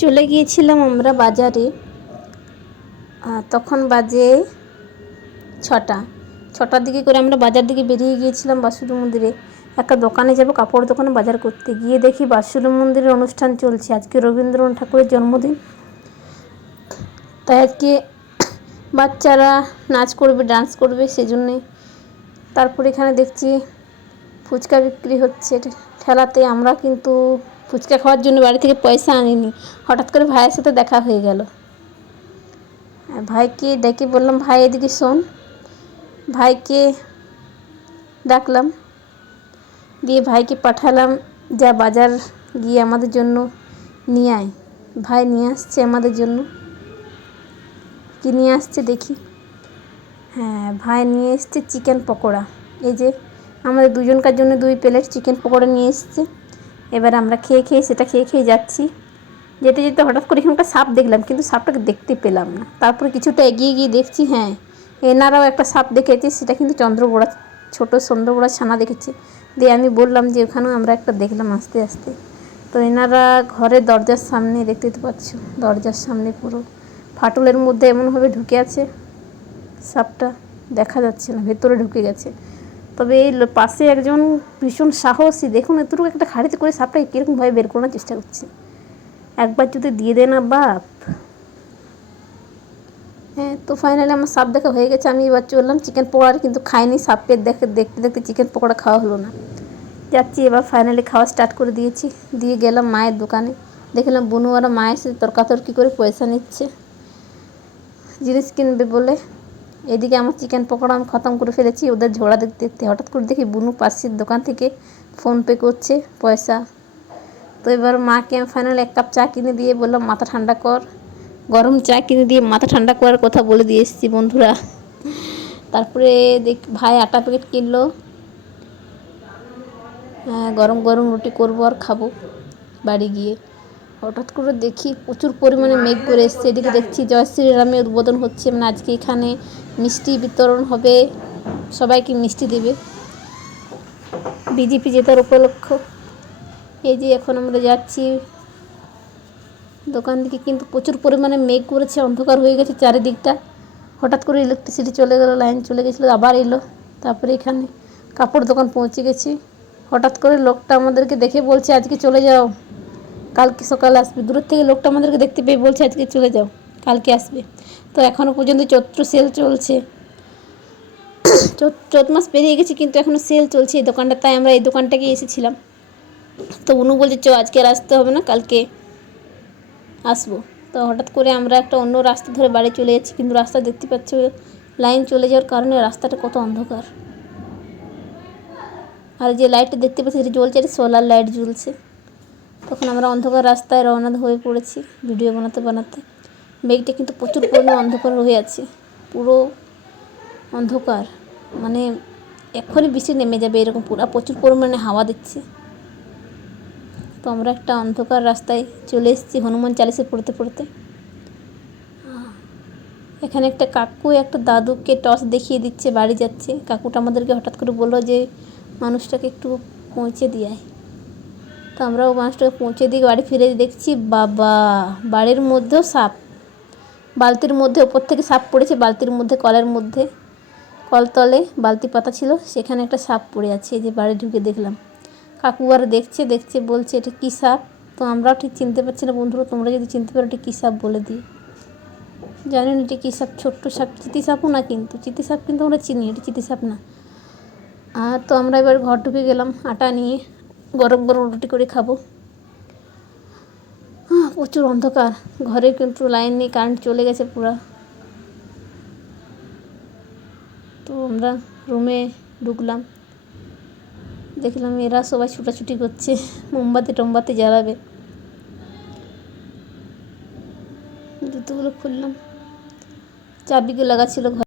চলে গিয়েছিলাম আমরা বাজারে। তখন বাজে 6টা। 6টার দিকে করে আমরা বাজার দিকে বেরিয়ে গিয়েছিলাম বাসুদেব মন্দিরে। একটা দোকানে যাব, কাপড় দোকানে বাজার করতে। গিয়ে দেখি বাসুদেব মন্দিরের অনুষ্ঠান চলছে। আজকে রবীন্দ্রনাথ ঠাকুরের জন্মদিন, তাই আজকে বাচ্চারা নাচ করবে, ডান্স করবে, সেজন্যে। তারপর এখানে দেখছি ফুচকা বিক্রি হচ্ছে ঠেলাতে। আমরা কিন্তু ফুচকা খাওয়ার জন্য বাড়ি থেকে পয়সা আনিনি। হঠাৎ করে ভাইয়ের সাথে দেখা হয়ে গেল। ভাইকে ডেকে বললাম, ভাই এদিকে শোন। ভাইকে ডাকলাম, দিয়ে ভাইকে পাঠালাম, যা বাজার গিয়ে আমাদের জন্য নিয়ে আয়। ভাই নিয়ে আসছে আমাদের জন্য। কি নিয়ে আসছে দেখি। হ্যাঁ, ভাই নিয়ে এসছে চিকেন পকোড়া। এই যে আমাদের দুজনকার জন্য 2 প্লেট চিকেন পকোড়া নিয়ে এসছে। এবার আমরা সেটা খেয়ে যাচ্ছি। যেতে যেতে হঠাৎ করে এখানটা সাপ দেখলাম, কিন্তু সাপটাকে দেখতে পেলাম না। তারপরে কিছুটা এগিয়ে গিয়ে দেখছি, হ্যাঁ, এনারাও একটা সাপ দেখেছে। সেটা কিন্তু চন্দ্রবোড়া, ছোট চন্দ্রবোড়া ছানা দেখেছে। দিয়ে আমি বললাম যে ওখানেও আমরা একটা দেখলাম আস্তে আস্তে। তো এনারা ঘরের দরজার সামনে, দেখতে তো পাচ্ছ, দরজার সামনে পুরো ফাটলের মধ্যে এমনভাবে ঢুকে আছে সাপটা, দেখা যাচ্ছে না, ভেতরে ঢুকে গেছে। তবে এই পাশে একজন ভীষণ সাহসী, দেখুন এতটুকু একটা খাড়িতে করে সাপটাকে কীরকমভাবে বের করার চেষ্টা করছে। একবার যদি দিয়ে দে না বাপ। হ্যাঁ, তো ফাইনালি আমার সাপ দেখা হয়ে গেছে। আমি এবার চললাম চিকেন পকোড়া, কিন্তু খাইনি। সাপের দেখতে দেখতে চিকেন পকোড়া খাওয়া হলো না। যাচ্ছি এবার, ফাইনালি খাওয়া স্টার্ট করে দিয়েছি। দিয়ে গেলাম মায়ের দোকানে। দেখলাম বুনু আর মায়ের সাথে তর্কাতর্কি করে পয়সা নিচ্ছে জিনিস কিনবে বলে। এদিকে আমার চিকেন পকোড়া আমি খতম করে ফেলেছি ওদের ঝোড়া দেখতে দেখতে। হঠাৎ করে দেখি বুনু পাশের দোকান থেকে ফোনপে করছে পয়সা। তো এবার মাকে আমি ফাইনালি 1 কাপ চা কিনে দিয়ে বললাম, মাথা ঠান্ডা কর। গরম চা কিনে দিয়ে মাথা ঠান্ডা করার কথা বলে দিয়ে এসেছি বন্ধুরা। তারপরে ভাই আটা প্যাকেট কিনলো। গরম গরম রুটি করবো আর খাবো বাড়ি গিয়ে। হঠাৎ করে দেখি প্রচুর পরিমাণে মেঘ করে এসছে। এদিকে দেখছি জয় শ্রীরামের উদ্বোধন হচ্ছে, মানে আজকে এখানে মিষ্টি বিতরণ হবে, সবাইকে মিষ্টি দেবে, বিজেপি জেতার উপলক্ষ। এই যে এখন আমরা যাচ্ছি দোকান দিকে, কিন্তু প্রচুর পরিমাণে মেঘ করেছে, অন্ধকার হয়ে গেছে চারিদিকটা। হঠাৎ করে ইলেকট্রিসিটি চলে গেল, লাইন চলে গেছিলো, আবার এলো। তারপরে এখানে কাপড় দোকান পৌঁছে গেছি। হঠাৎ করে লোকটা আমাদেরকে দেখে বলছে, আজকে চলে যাও, কালকে সকালে আসবে। দূরের থেকে লোকটা আমাদেরকে দেখতে পেয়ে বলছে, আজকে চলে যাও, কালকে আসবে। তো এখনও পর্যন্ত চৈত্র সেল চলছে। চৈত মাস পেরিয়ে গেছে, কিন্তু এখনও সেল চলছে এই দোকানটা। তাই আমরা এই দোকানটাকে এসেছিলাম। তো উনু বলছে, আজকে আর আসতে হবে না, কালকে আসবো। তো হঠাৎ করে আমরা একটা অন্য রাস্তা ধরে বাড়ি চলে যাচ্ছি, কিন্তু রাস্তা দেখতে পাচ্ছ লাইন চলে যাওয়ার কারণে রাস্তাটা কত অন্ধকার। আর যে লাইটটা দেখতে পাচ্ছি সেটা জ্বলছে, এটা সোলার লাইট জ্বলছে। তখন আমরা অন্ধকার রাস্তায় রওনা হয়ে পড়েছি ভিডিও বানাতে বানাতে। মেঘটা কিন্তু প্রচুর পরিমাণে অন্ধকার হয়ে আছে, পুরো অন্ধকার, মানে এক্ষুনি বৃষ্টি নেমে যাবে এরকম। পুরো প্রচুর পরিমাণে হাওয়া দিচ্ছে। তো আমরা একটা অন্ধকার রাস্তায় চলে এসেছি হনুমান চালিসা পড়তে পড়তে। এখানে একটা কাকু একটা দাদুকে টর্চ দেখিয়ে দিচ্ছে, বাড়ি যাচ্ছে। কাকুটা আমাদেরকে হঠাৎ করে বললো যে মানুষটাকে একটু পৌঁছে দিয়ে। তো আমরাও মানুষটাকে পৌঁছে দিয়ে বাড়ি ফিরে দেখছি, বাবা, বাড়ির মধ্যেও সাপ। বালতির মধ্যে ওপর থেকে সাপ পড়েছে, বালতির মধ্যে, কলের মধ্যে, কলতলে বালতি পাতা ছিল, সেখানে একটা সাপ পড়ে আছে। এই যে বাড়ি ঢুকে দেখলাম। কাকু আর দেখছে বলছে, এটা কী সাপ। তো আমরাও ঠিক চিনতে পারছি না বন্ধুরা, তোমরা যদি চিনতে পারো এটা কী সাপ বলে দিই। জানি না এটা কী সাপ, ছোট্ট সাপ, চিতি সাপও না, কিন্তু চিতি সাপ কিন্তু আমরা চিনি, এটা চিতি সাপ না। তো আমরা এবার ঘর ঢুকে গেলাম আটা নিয়ে, গরম গরম রুটি করে খাবো। প্রচুর অন্ধকার ঘরে, কিন্তু লাইন নেই, কারেন্ট চলে গেছে পুরা। তো আমরা রুমে ঢুকলাম, দেখলাম এরা সবাই ছুটাছুটি করছে, মোমবাতি জ্বালাবে। জুতোগুলো খুললাম, চাবিগুলো লাগা ছিল ঘরে।